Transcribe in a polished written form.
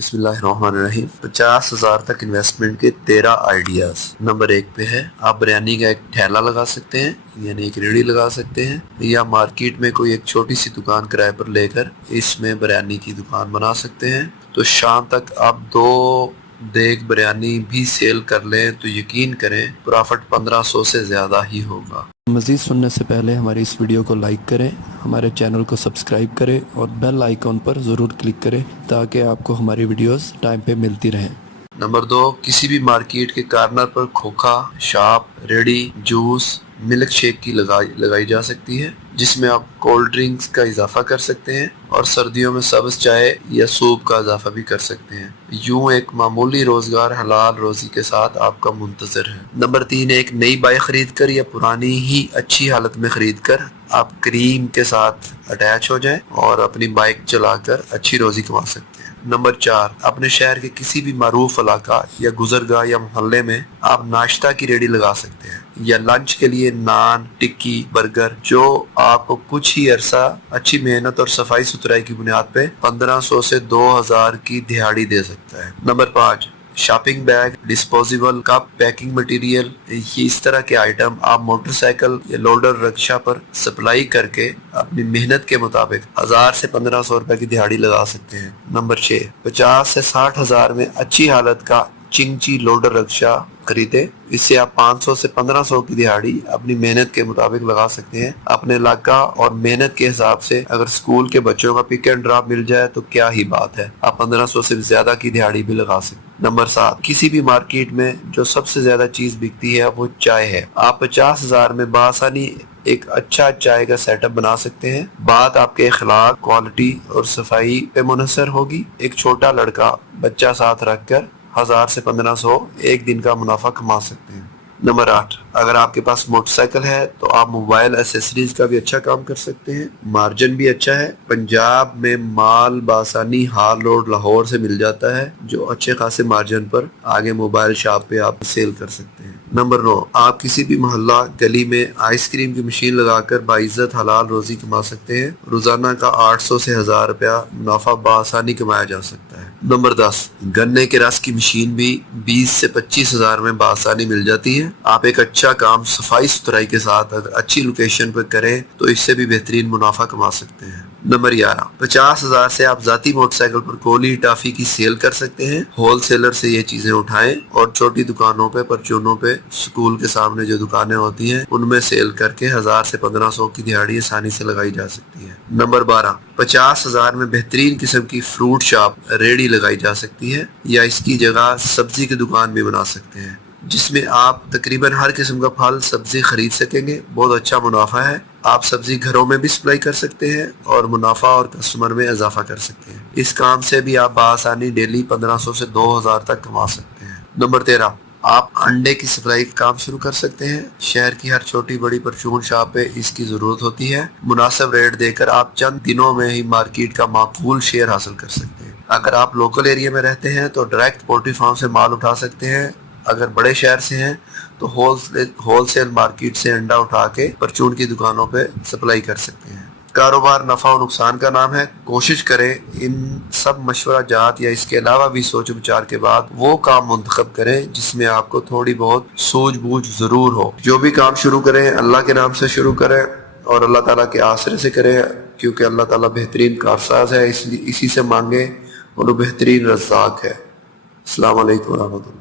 बिस्मिल्लाहिर्रहमानिर्रहीम। 50,000 तक इन्वेस्टमेंट के 13 आइडियाज। नंबर 1 पे है, आप बिरयानी का एक ठेला लगा सकते हैं, यानी एक रेहड़ी लगा सकते हैं, या मार्केट में कोई एक छोटी सी दुकान किराए पर लेकर इसमें बिरयानी की दुकान बना सकते हैं। तो शाम तक आप 2 देग बिरयानी भी सेल कर लें तो यकीन करें प्रॉफिट 1500 से ज़्यादा ही होगा। मज़ीद सुनने से पहले हमारी इस वीडियो को लाइक करें, हमारे चैनल को सब्सक्राइब करें और बेल आइकॉन पर ज़रूर क्लिक करें ताकि आपको हमारी वीडियोस टाइम पे मिलती रहें। नंबर 2, किसी भी मार्केट के कॉर्नर पर खोखा, shop, ready, juice, milk shake की लगाई जा सकती है, जिसमें आप कोल्ड ड्रिंक्स का इजाफा कर सकते हैं और सर्दियों में सब्ज़ चाय या सूप का इजाफा भी कर सकते हैं। यूं एक मामूली रोजगार हलाल रोजी के साथ आपका मुंतजर है। नंबर 3, एक नई बाइक खरीद कर या पुरानी ही अच्छी हालत में खरीद कर आप क्रीम के साथ अटैच हो जाएं और अपनी बाइक चलाकर अच्छी रोजी कमा सकते हैं। नंबर 4, अपने शहर के किसी भी मारूफ इलाका या गुजरगाह या मोहल्ले में आप नाश्ता की रेडी लगा सकते हैं, या लंच के लिए नान, टिक्की, बर्गर, जो आपको कुछ ही अरसा अच्छी मेहनत और सफाई सुथराई की बुनियाद पे 1500 से 2000 की दिहाड़ी दे सकता है। Number 5, shopping bag, disposable cup, packing material, ये इस तरह के आइटम आप मोटरसाइकिल या लोडर रिक्शा पर सप्लाई करके अपनी मेहनत के मुताबिक 1000 से 1500 रुपए की दिहाड़ी लगा सकते हैं। नंबर 6, 50 से 60 हजार में अच्छी हालत का चिंची लोडर रिक्शा खरीदे, इससे आप 500 से 1500 की दिहाड़ी अपनी मेहनत के मुताबिक लगा सकते हैं। अपने इलाका और मेहनत के हिसाब से अगर स्कूल के बच्चों का पिक एंड ड्रॉप मिल जाए तो क्या ही बात है, आप 1500 से ज्यादा की दिहाड़ी भी लगा सकते हैं। नंबर 7, किसी भी मार्केट में जो सबसे ज्यादा चीज बिकती है वो चाय है। आप 50,000 में बासानी एक अच्छा चाय का सेटअप बना सकते हैं। बात आपके अखलाक, क्वालिटी और सफाई पे मुनहसर होगी। एक छोटा लड़का बच्चा साथ रखकर 1000 से 1500 एक दिन का मुनाफा कमा सकते हैं। नंबर 8, अगर आपके पास मोटरसाइकिल है तो आप मोबाइल एसेसरीज का भी अच्छा काम कर सकते हैं, मार्जिन भी अच्छा है। पंजाब में माल बासानी हाल रोड लाहौर से मिल जाता है, जो अच्छे खासे मार्जिन पर आगे मोबाइल शॉप पे आप सेल कर सकते हैं। नंबर 9, आप किसी भी मोहल्ला गली में आइसक्रीम की मशीन लगाकर बाइज्जत हलाल रोजी कमा सकते हैं। रोजाना का 800 से 1000 रुपया मुनाफा बासानी कमाया जा सकता है। नंबर 10, गन्ने के रस की मशीन भी 20 से 25 हजार में बासानी मिल जाती है। आप एक अच्छा काम सफाई सुथराई के साथ अगर अच्छी लोकेशन पर करें तो इससे भी बेहतरीन मुनाफा कमा सकते हैं। नंबर 11, 50,000 से आप जाती मोटरसाइकिल पर गोली टाफी की सेल कर सकते हैं। होलसेलर से ये चीजें उठाएं और छोटी दुकानों पे, परचूनों पे, स्कूल के सामने जो दुकानें होती हैं उनमें सेल करके 1000 से 1500 की दिहाड़ी आसानी से लगाई जा सकती है। नंबर 12, 50,000 में बेहतरीन किस्म की फ्रूट शॉप रेडी लगाई जा सकती है, या इसकी जगह सब्जी की दुकान भी बना सकते हैं, जिसमें आप तकरीबन हर किस्म का फल सब्जी खरीद सकेंगे। बहुत अच्छा मुनाफा है। आप सब्जी घरों में भी सप्लाई कर सकते हैं और मुनाफा और कस्टमर में इजाफा कर सकते हैं। इस काम से भी आप आसानी डेली 1500 से 2000 तक कमा सकते हैं। नंबर 13, आप अंडे की सप्लाई का काम शुरू कर सकते हैं। शहर की हर छोटी बड़ी परचून शॉप पे इसकी जरूरत होती है। मुनासिब रेट देकर आप चंद दिनों में ही मार्केट का माकूल शेयर हासिल कर सकते हैं। अगर आप लोकल एरिया में रहते हैं तो डायरेक्ट पोल्ट्री फार्म से माल उठा सकते हैं। अगर बड़े शहर से हैं तो होलसेल मार्केट से अंडा उठा के परचून की दुकानों पे सप्लाई कर सकते हैं। कारोबार नफा और नुकसान का नाम है। कोशिश करें इन सब मशवरा जात या इसके अलावा भी सोच विचार के बाद वो काम मुंतखब करें जिसमें आपको थोड़ी बहुत सूझबूझ जरूर हो। जो भी काम शुरू करें अल्लाह के नाम से शुरू करें और अल्लाह ताला के आसरे से करें, क्योंकि अल्लाह ताला बेहतरीन कारसाज है, इसलिए इसी से मांगे और वो बेहतरीन रज़्ज़ाक है। अस्सलाम वालेकुम व रहमतुल्लाह।